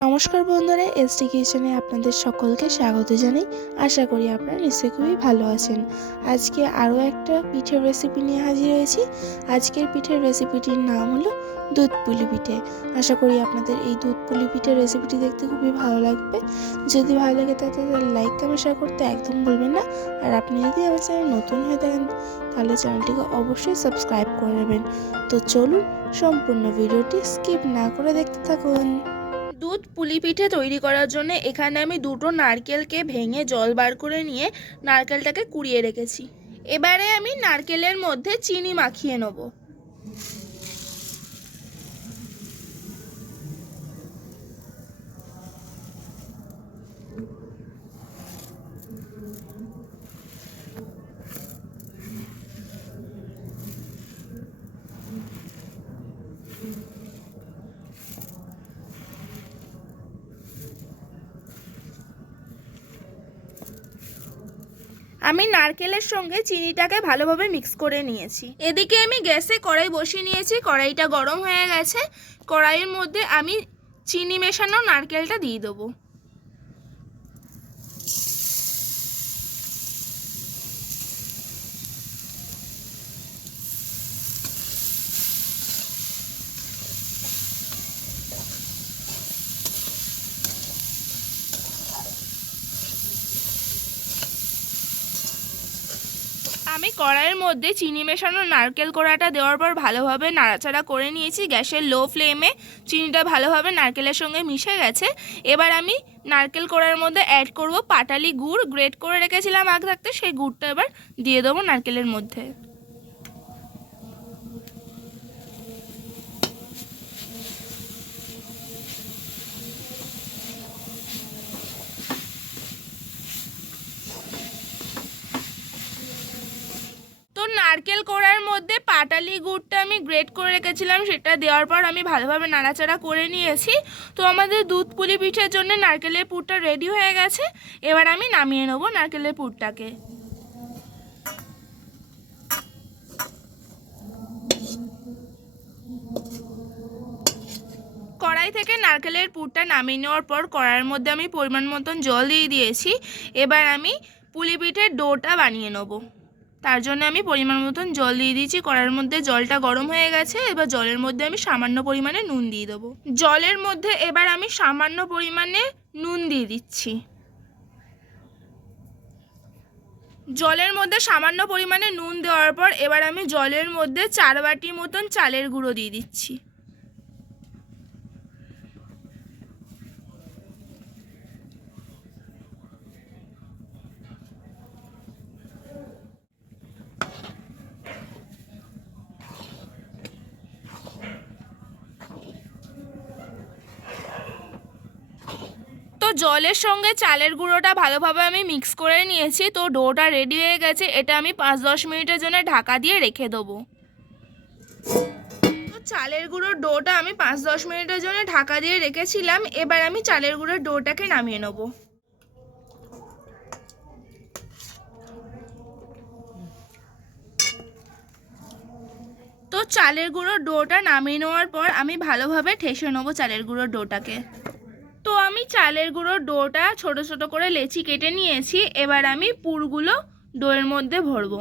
নমস্কার বন্ধুরা, এসডি কিচেনে আপনাদের সকলকে স্বাগত জানাই। আশা করি আপনারা নিশ্চয়ই খুবই ভালো আছেন। আজকে আরও একটা পিঠের রেসিপি নিয়ে হাজির হয়েছি। আজকের পিঠের রেসিপিটির নাম হলো দুধ পুলি পিঠে। আশা করি আপনাদের এই দুধ পুলি পিঠের রেসিপিটি দেখতে খুবই ভালো লাগবে। যদি ভালো লাগে তাহলে লাইক কমেন্ট শেয়ার করতে একদম ভুলবেন না। আর আপনি যদি আমার চ্যানেল নতুন হয়ে থাকেন তাহলে চ্যানেলটিকে অবশ্যই সাবস্ক্রাইব করে নেবেন। তো চলুন সম্পূর্ণ ভিডিওটি স্কিপ না করে দেখতে থাকুন। দুধ পুলি পিঠে তৈরি করার জন্য এখানে আমি দুটো নারকেলকে ভেঙে জল বার করে নিয়ে নারকেলটাকে কুড়িয়ে রেখেছি। এবারে আমি নারকেলের মধ্যে চিনি মাখিয়ে নেব। আমি নারকেলের সঙ্গে চিনিটাকে ভালোভাবে মিক্স করে নিয়েছি। এদিকে আমি গ্যাসে কড়াই বসিয়ে নিয়েছি। কড়াইটা গরম হয়ে গেছে। কড়াইয়ের মধ্যে আমি চিনি মেশানো নারকেলটা দিয়ে দেবো। আমি কড়াইয়ের মধ্যে চিনি মেশানো নারকেল কোড়াটা দেওয়ার পর ভালোভাবে নাড়াচাড়া করে নিয়েছি। গ্যাসের লো ফ্লেমে চিনিটা ভালোভাবে নারকেলের সঙ্গে মিশে গেছে। এবার আমি নারকেল কোড়ার মধ্যে অ্যাড করব পাটালি গুড়। গ্রেট করে রেখেছিলাম আগে থাকতে, সেই গুড়টা এবার দিয়ে দেবো নারকেলের মধ্যে। তো নারকেল কোড়ার মধ্যে পাটালি গুড়টা আমি গ্রেট করে রেখেছিলাম, সেটা দেওয়ার পর আমি ভালোভাবে নাড়াচাড়া করে নিয়েছি। তো আমাদের দুধ পুলি পিঠের জন্য নারকেলের পুরটা রেডি হয়ে গেছে। এবার আমি নামিয়ে নেব নারকেলের পুরটাকে। কড়াই থেকে নারকেলের পুরটা নামিয়ে নেওয়ার পর কড়াইয়ের মধ্যে আমি পরিমাণ মতন জল দিয়ে দিয়েছি। এবার আমি পুলি পিঠের ডোটা বানিয়ে নেব। তার জন্য আমি পরিমাণ মতন জল দিয়ে দিয়েছি। কড়াইয়ের মধ্যে জলটা গরম হয়ে গেছে। এবার জলের মধ্যে আমি সামান্য পরিমাণে নুন দিয়ে দেবো। জলের মধ্যে এবার আমি সামান্য পরিমাণে নুন দিয়ে দিচ্ছি। জলের মধ্যে সামান্য পরিমাণে নুন দেওয়ার পর এবার আমি জলের মধ্যে 4 বাটি মতন চালের গুঁড়ো দিয়ে দিচ্ছি। তো জলের সঙ্গে চালের গুঁড়োটা ভালোভাবে আমি মিক্স করে নিয়েছি। তো ডোটা রেডি হয়ে গেছে। এটা আমি 5-10 মিনিটের জন্য ঢাকা দিয়ে রেখে দেবো। তো চালের গুঁড়োর ডোটা আমি 5-10 মিনিটের জন্য ঢাকা দিয়ে রেখেছিলাম। এবার আমি চালের গুঁড়োর ডোটাকে নামিয়ে নেব। তো চালের গুঁড়োর ডোটা নামিয়ে নেওয়ার পর আমি ভালোভাবে ঠেসে নেবো চালের গুঁড়োর ডোটাকে। তো আমি চালের গুঁড়োর ডোটা ছোট ছোট করে লেচি কেটে নিয়েছি। এবার আমি পুরগুলো ডোয়ের মধ্যে ভরবো।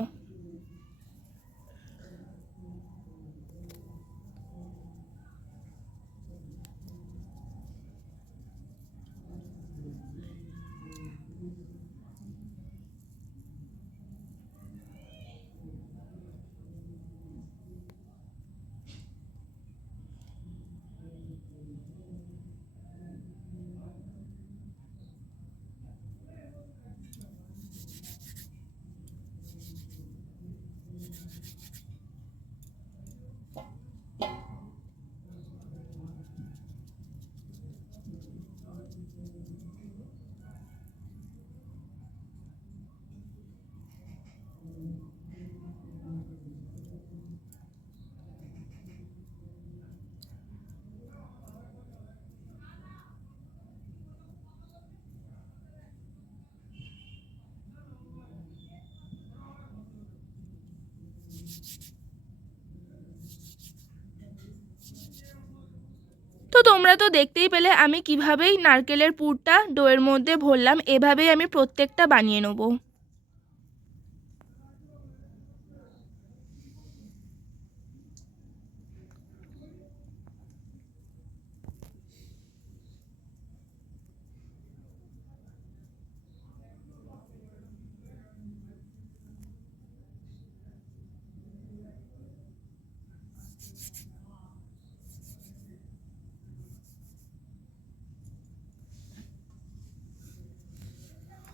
তোমরা তো দেখতেই পেলে আমি কিভাবেই নারকেলের পুরটা ডোয়ের মধ্যে ভরলাম। এভাবেই আমি প্রত্যেকটা বানিয়ে নেব।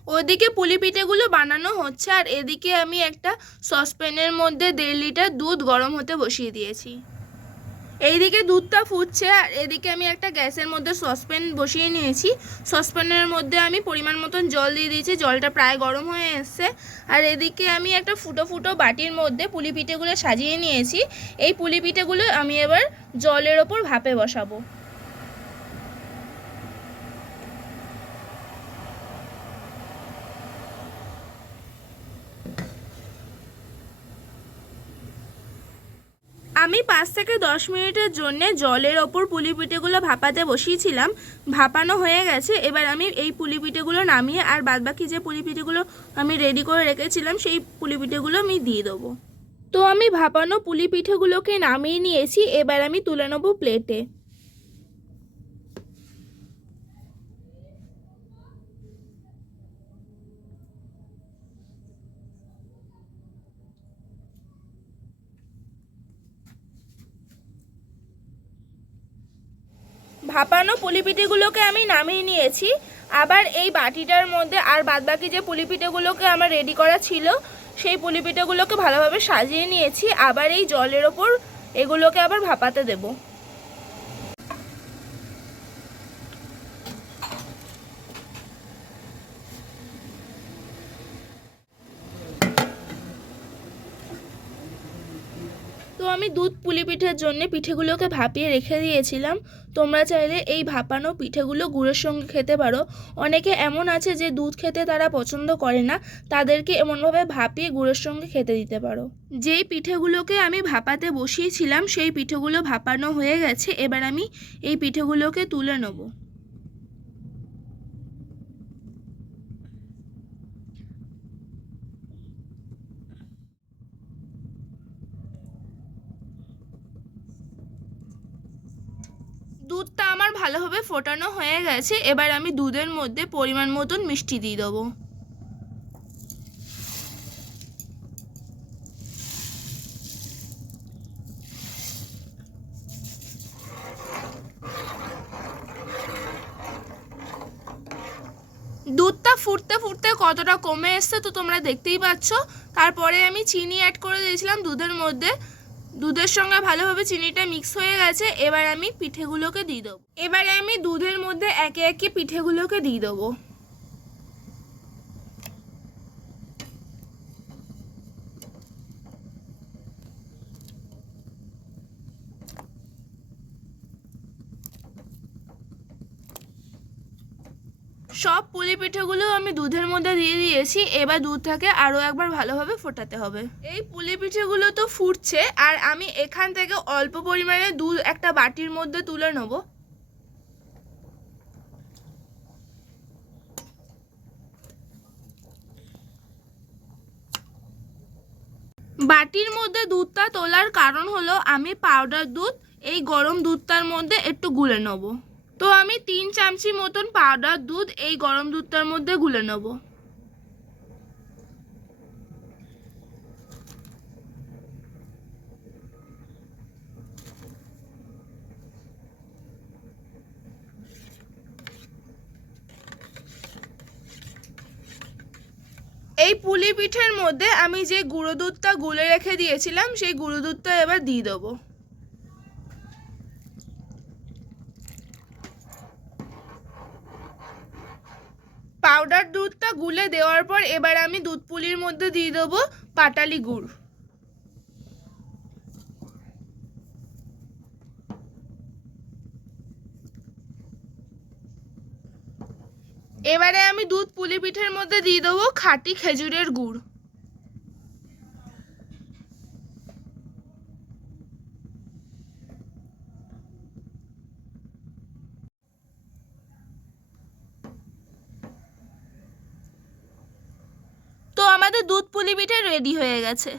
ওদিকে পুলি পিঠেগুলো বানানো হচ্ছে, আর এদিকে আমি একটা সসপ্যানের মধ্যে 1.5 লিটার দুধ গরম হতে বসিয়ে দিয়েছি। এইদিকে দুধটা ফুটছে, আর এদিকে আমি একটা গ্যাসের মধ্যে সসপ্যান বসিয়ে নিয়েছি। সসপ্যানের মধ্যে আমি পরিমাণ মতন জল দিয়ে দিয়েছি, জলটা প্রায় গরম হয়ে এসছে। আর এদিকে আমি একটা ফুটো ফুটো বাটির মধ্যে পুলি পিঠেগুলো সাজিয়ে নিয়েছি। এই পুলি পিঠেগুলো আমি এবার জলের ওপর ভাপে বসাবো। আমি 5 থেকে 10 মিনিটের জন্য জলের ওপর পুলি পিঠেগুলো ভাপাতে বসিয়েছিলাম। ভাপানো হয়ে গেছে। এবার আমি এই পুলি পিঠেগুলো নামিয়ে আর বাদবাকি যে পুলি পিঠেগুলো আমি রেডি করে রেখেছিলাম সেই পুলি পিঠেগুলো আমি দিয়ে দেবো। তো আমি ভাপানো পুলি পিঠেগুলোকে নামিয়ে নিয়েছি। এবার আমি তুলে নেবো প্লেটে। ভাপানো পুলি পিঠেগুলোকে আমি নামিয়ে নিয়েছি। আবার এই বাটিটার মধ্যে আর বাদবাকি যে পুলি পিঠেগুলোকে আমার রেডি করা ছিল সেই পুলি পিঠেগুলোকে ভালোভাবে সাজিয়ে নিয়েছি। আবার এই জলের ওপর এগুলোকে আবার ভাপাতে দেবো। তো আমি দুধ পুলি পিঠের জন্য পিঠেগুলোকে ভাপিয়ে রেখে দিয়েছিলাম। তোমরা চাইলে এই ভাপানো পিঠেগুলো গুড়ের সঙ্গে খেতে পারো। অনেকে এমন আছে যে দুধ খেতে তারা পছন্দ করে না, তাদেরকে এমনভাবে ভাপিয়ে গুড়ের সঙ্গে খেতে দিতে পারো। যেই পিঠেগুলোকে আমি ভাপাতে বসিয়েছিলাম সেই পিঠেগুলো ভাপানো হয়ে গেছে। এবার আমি এই পিঠেগুলোকে তুলে নেব। দুধটা আমার ভালোভাবে ফোটানো হয়ে গেছে। এবার আমি দুধের মধ্যে পরিমাণ মতন মিষ্টি দিয়ে দেবো। দুধটা ফুটতে ফুটতে কতটা কমে এসছে তো তোমরা দেখতেই পাচ্ছ। তারপরে আমি চিনি অ্যাড করে দিয়েছিলাম দুধের মধ্যে। দুধের সঙ্গে ভালোভাবে চিনিটা মিক্স হয়ে গেছে। এবার আমি পিঠেগুলোকে দিয়ে দেবো। এবারে আমি দুধের মধ্যে একে একে পিঠেগুলোকে দিয়ে দেবো। সব পুলি পিঠেগুলো আমি দুধের মধ্যে দিয়ে দিয়েছি। এবার দুধটাকে আরও একবার ভালোভাবে ফোটাতে হবে। এই পুলি পিঠেগুলো তো ফুটছে, আর আমি এখান থেকে অল্প পরিমাণে দুধ একটা বাটির মধ্যে তুলে নেব। বাটির মধ্যে দুধটা তোলার কারণ হলো আমি পাউডার দুধ এই গরম দুধটার মধ্যে একটু গুলে নেব। তো আমি 3 চামচি মতন পাউডার দুধ এই গরম দুধটার মধ্যে গুলে নেব। এই পুলি পিঠের মধ্যে আমি যে গুঁড়ো দুধটা গুলে রেখে দিয়েছিলাম সেই গুঁড়ো দুধটা এবার দিয়ে দেবো। পাউডার দুধটা গুলে দেওয়ার পর এবার আমি দুধ পুলির মধ্যে দিয়ে দেবো পাটালি গুড়। এবারে আমি দুধ পুলি পিঠের মধ্যে দিয়ে দেবো খাঁটি খেজুরের গুড়। পুলি পিঠে রেডি হয়ে গেছে।